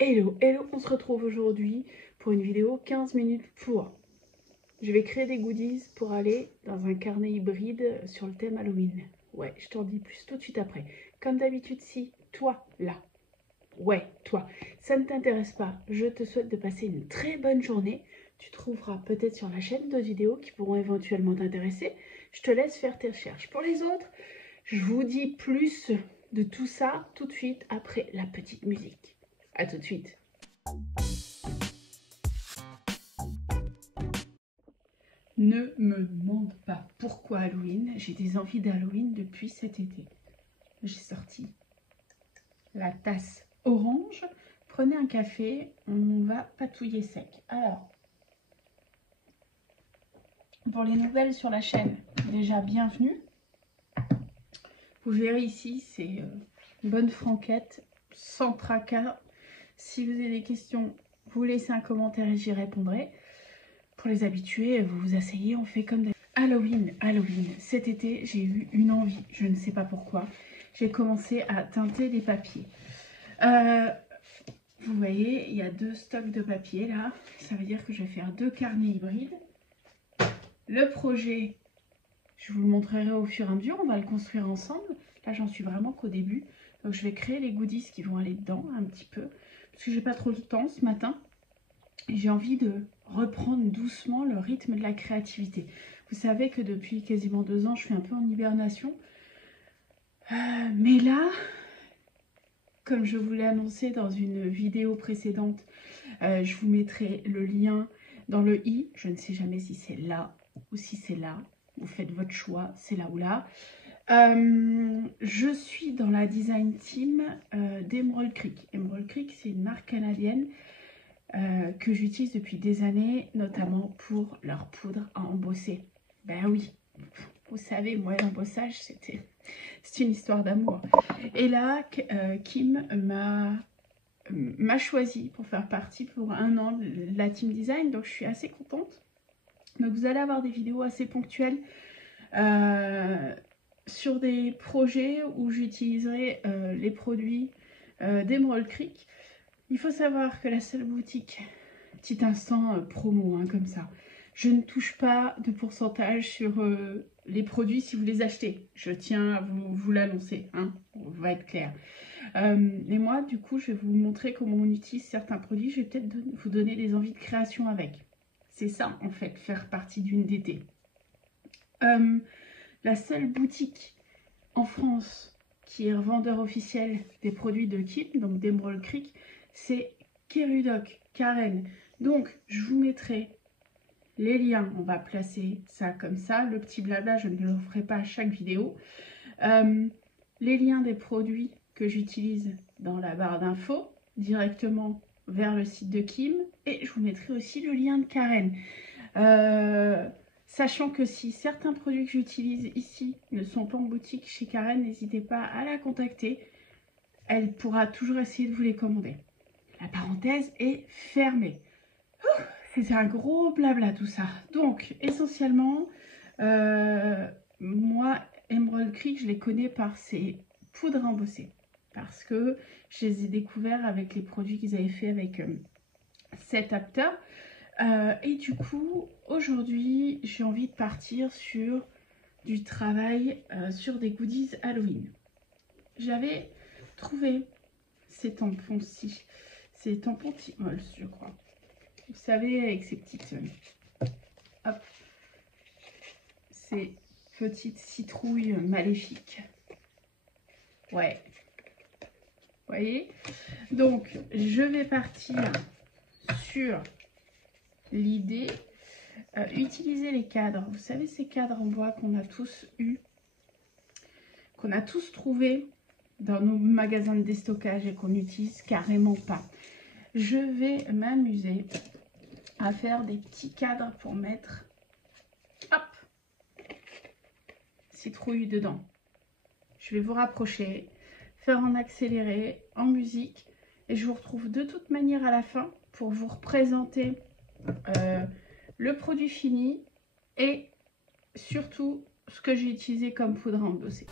Hello, hello, on se retrouve aujourd'hui pour une vidéo 15 minutes pour. Je vais créer des goodies pour aller dans un carnet hybride sur le thème Halloween. Ouais, je t'en dis plus tout de suite après. Comme d'habitude, si toi, là, ouais, toi, ça ne t'intéresse pas, je te souhaite de passer une très bonne journée. Tu trouveras peut-être sur la chaîne d'autres vidéos qui pourront éventuellement t'intéresser. Je te laisse faire tes recherches. Pour les autres, je vous dis plus de tout ça tout de suite après la petite musique. A tout de suite. Ne me demande pas pourquoi Halloween. J'ai des envies d'Halloween depuis cet été. J'ai sorti la tasse orange. Prenez un café, on va patouiller sec. Alors, pour les nouvelles sur la chaîne, déjà bienvenue. Vous verrez ici, c'est une bonne franquette, sans tracas. Si vous avez des questions, vous laissez un commentaire et j'y répondrai. Pour les habitués, vous vous asseyez, on fait comme d'habitude. Halloween. Cet été, j'ai eu une envie, je ne sais pas pourquoi. J'ai commencé à teinter des papiers. Vous voyez, il y a 2 stocks de papier là. Ça veut dire que je vais faire 2 carnets hybrides. Le projet, je vous le montrerai au fur et à mesure. On va le construire ensemble. Là, j'en suis vraiment qu'au début. Donc, je vais créer les goodies qui vont aller dedans un petit peu. Parce que j'ai pas trop de temps ce matin. J'ai envie de reprendre doucement le rythme de la créativité. Vous savez que depuis quasiment 2 ans, je suis un peu en hibernation. Mais là, comme je vous l'ai annoncé dans une vidéo précédente, je vous mettrai le lien dans le i. Je ne sais jamais si c'est là ou si c'est là. Vous faites votre choix, c'est là ou là. Je suis dans la design team d'Emerald Creek. Emerald Creek, c'est une marque canadienne que j'utilise depuis des années, notamment pour leur poudre à embosser. Ben oui, vous savez, moi l'embossage, c'est une histoire d'amour. Et là, Kim m'a choisi pour faire partie pour 1 an de la team design, donc je suis assez contente. Donc vous allez avoir des vidéos assez ponctuelles sur des projets où j'utiliserai les produits d'Emerald Creek. Il faut savoir que la seule boutique, petit instant promo, hein, comme ça, je ne touche pas de pourcentage sur les produits si vous les achetez. Je tiens à vous l'annoncer, hein, on va être clair. Et moi, du coup, je vais vous montrer comment on utilise certains produits. Je vais peut-être vous donner des envies de création avec. C'est ça, en fait, faire partie d'une DT. La seule boutique en France qui est revendeur officiel des produits de Kim, donc d'Emerald Creek, c'est Kerudoc, Karen. Donc, je vous mettrai les liens. On va placer ça comme ça. Le petit blabla, je ne le ferai pas à chaque vidéo. Les liens des produits que j'utilise dans la barre d'infos, directement vers le site de Kim. Et je vous mettrai aussi le lien de Karen. Sachant que si certains produits que j'utilise ici ne sont pas en boutique chez Karen, n'hésitez pas à la contacter. Elle pourra toujours essayer de vous les commander. La parenthèse est fermée. C'est un gros blabla tout ça. Donc, essentiellement, moi, Emerald Creek, je les connais par ces poudres embossées. Parce que je les ai découverts avec les produits qu'ils avaient fait avec cet Apter. Et du coup, aujourd'hui, j'ai envie de partir sur du travail sur des goodies Halloween. J'avais trouvé ces tampons-ci, ces tampons Tmall, je crois. Vous savez, avec ces petites, hop, ces petites citrouilles maléfiques. Ouais, vous voyez. Donc, je vais partir sur l'idée, utiliser les cadres. Vous savez, ces cadres en bois qu'on a tous eu, qu'on a tous trouvé dans nos magasins de déstockage et qu'on n'utilise carrément pas. Je vais m'amuser à faire des petits cadres pour mettre, hop, citrouille dedans. Je vais vous rapprocher, faire en accéléré, en musique, et je vous retrouve de toute manière à la fin pour vous représenter le produit fini et surtout ce que j'ai utilisé comme poudre à endosser.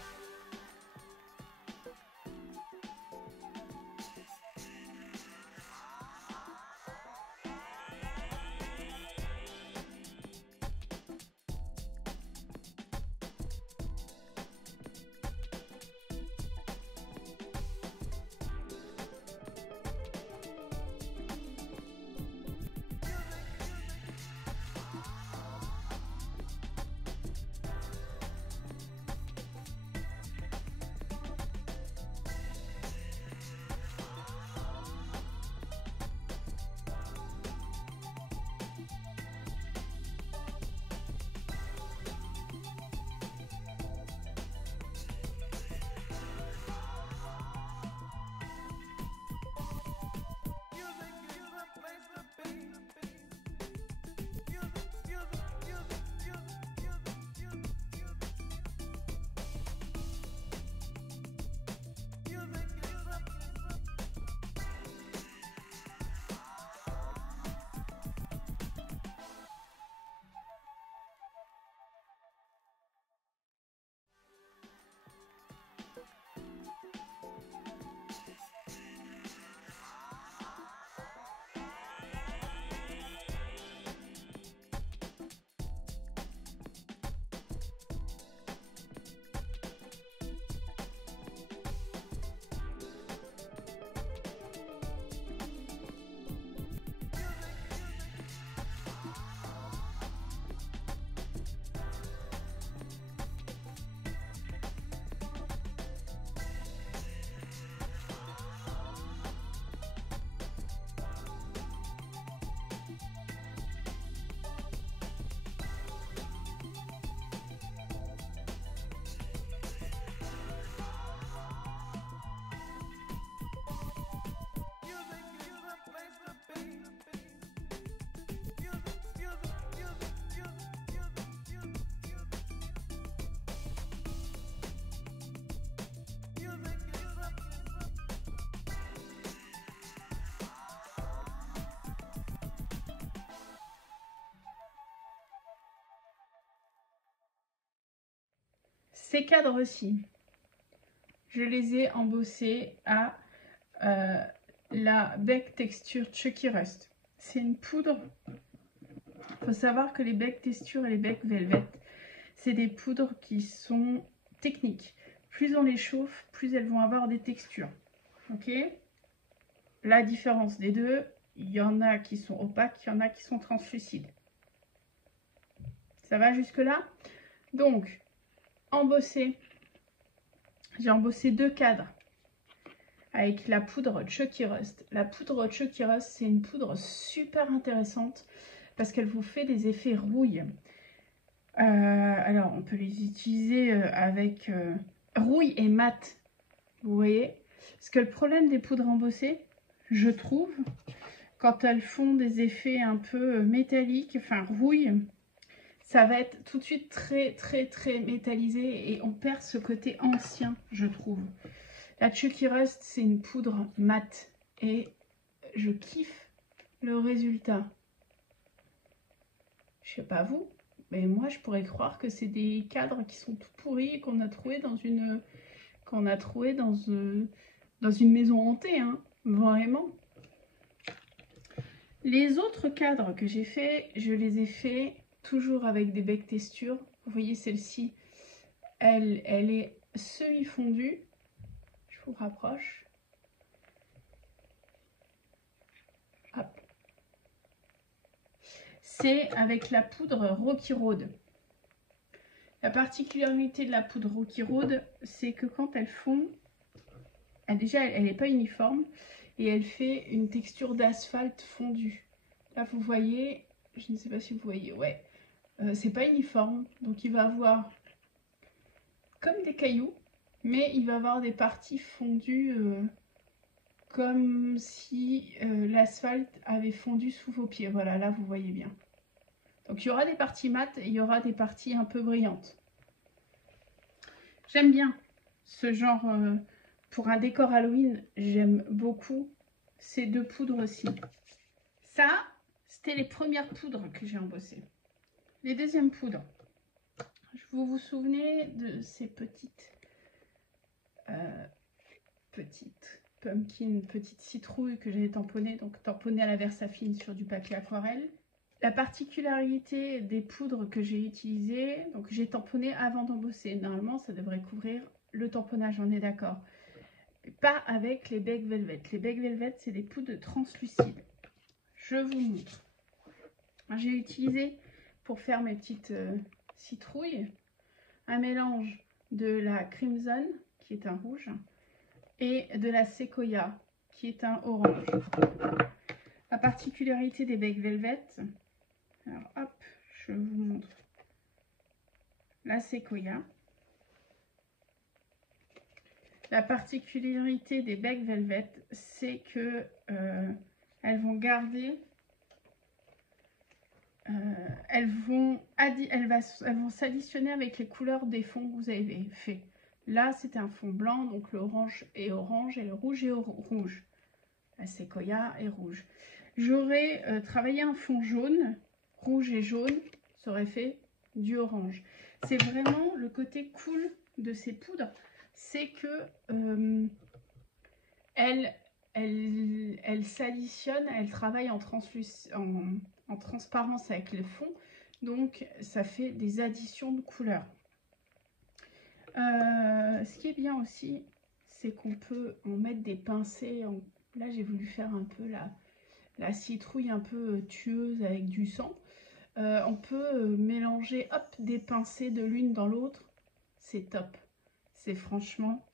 Ces cadres-ci, je les ai embossés à la Bec Texture Chucky Rust. C'est une poudre. Il faut savoir que les Bec Texture et les Bec Velvet, c'est des poudres qui sont techniques. Plus on les chauffe, plus elles vont avoir des textures. Ok? La différence des deux, il y en a qui sont opaques, il y en a qui sont translucides. Ça va jusque là? Donc, embossé. J'ai embossé 2 cadres avec la poudre Chucky Rust. La poudre Chucky Rust, c'est une poudre super intéressante parce qu'elle vous fait des effets rouille. Alors, on peut les utiliser avec rouille et mat. Vous voyez? Parce que le problème des poudres embossées, je trouve, quand elles font des effets un peu métalliques, enfin rouille, ça va être tout de suite très métallisé et on perd ce côté ancien, je trouve. La Chucky Rust, c'est une poudre mate et je kiffe le résultat. Je sais pas vous, mais moi je pourrais croire que c'est des cadres qui sont tout pourris qu'on a trouvé dans une dans une maison hantée, hein, vraiment. Les autres cadres que j'ai fait, je les ai fait toujours avec des becs texture. Vous voyez celle-ci, elle est semi-fondue. Je vous rapproche. Hop. C'est avec la poudre Rocky Road. La particularité de la poudre Rocky Road, c'est que quand elles fond, déjà elle n'est pas uniforme et elle fait une texture d'asphalte fondu. Là vous voyez, je ne sais pas si vous voyez, ouais, c'est pas uniforme, donc il va avoir comme des cailloux, mais il va avoir des parties fondues comme si l'asphalte avait fondu sous vos pieds. Voilà, là vous voyez bien. Donc il y aura des parties mates et il y aura des parties un peu brillantes. J'aime bien ce genre, pour un décor Halloween, j'aime beaucoup ces 2 poudres aussi. Ça, c'était les premières poudres que j'ai embossées. Les deuxièmes poudres, vous vous souvenez de ces petites pumpkin, petites citrouilles que j'avais tamponnées, donc tamponnées à la Versafine sur du papier aquarelle. La particularité des poudres que j'ai utilisées, donc j'ai tamponné avant d'embosser. Normalement, ça devrait couvrir le tamponnage, on est d'accord. Pas avec les Bec Velvet. Les Bec Velvet, c'est des poudres translucides. Je vous montre. J'ai utilisé, pour faire mes petites citrouilles, un mélange de la Crimson, qui est un rouge, et de la Sequoia, qui est un orange. La particularité des Bec Velvet, alors hop, je vous montre la Sequoia. La particularité des Bec Velvet, c'est que elles vont garder, elles vont s'additionner avec les couleurs des fonds que vous avez fait. Là, c'était un fond blanc, donc l'orange est orange et le rouge est rouge. La Sequoia est rouge. J'aurais travaillé un fond jaune, rouge et jaune, ça aurait fait du orange. C'est vraiment le côté cool de ces poudres, c'est que elles s'additionnent, elles travaillent en transparence avec le fond, donc ça fait des additions de couleurs. Ce qui est bien aussi, c'est qu'on peut en mettre des pincées. Là, j'ai voulu faire un peu la citrouille un peu tueuse avec du sang. On peut mélanger hop, des pincées de l'une dans l'autre. C'est top. C'est franchement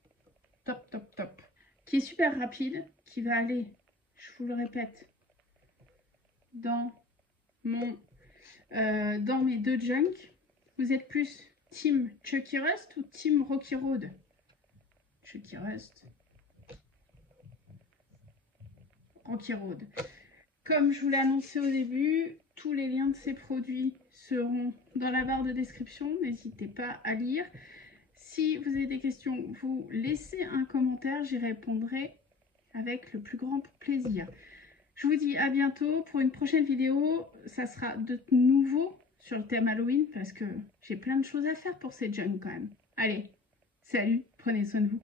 top, top, top. Qui est super rapide, qui va aller, je vous le répète, dans mes 2 junks. Vous êtes plus team Chucky Rust ou team Rocky Road? Chucky Rust, Rocky Road. Comme je vous l'ai annoncé au début, tous les liens de ces produits seront dans la barre de description. N'hésitez pas à lire. Si vous avez des questions, vous laissez un commentaire, j'y répondrai avec le plus grand plaisir. Je vous dis à bientôt pour une prochaine vidéo. Ça sera de nouveau sur le thème Halloween parce que j'ai plein de choses à faire pour ces junks quand même. Allez, salut, prenez soin de vous.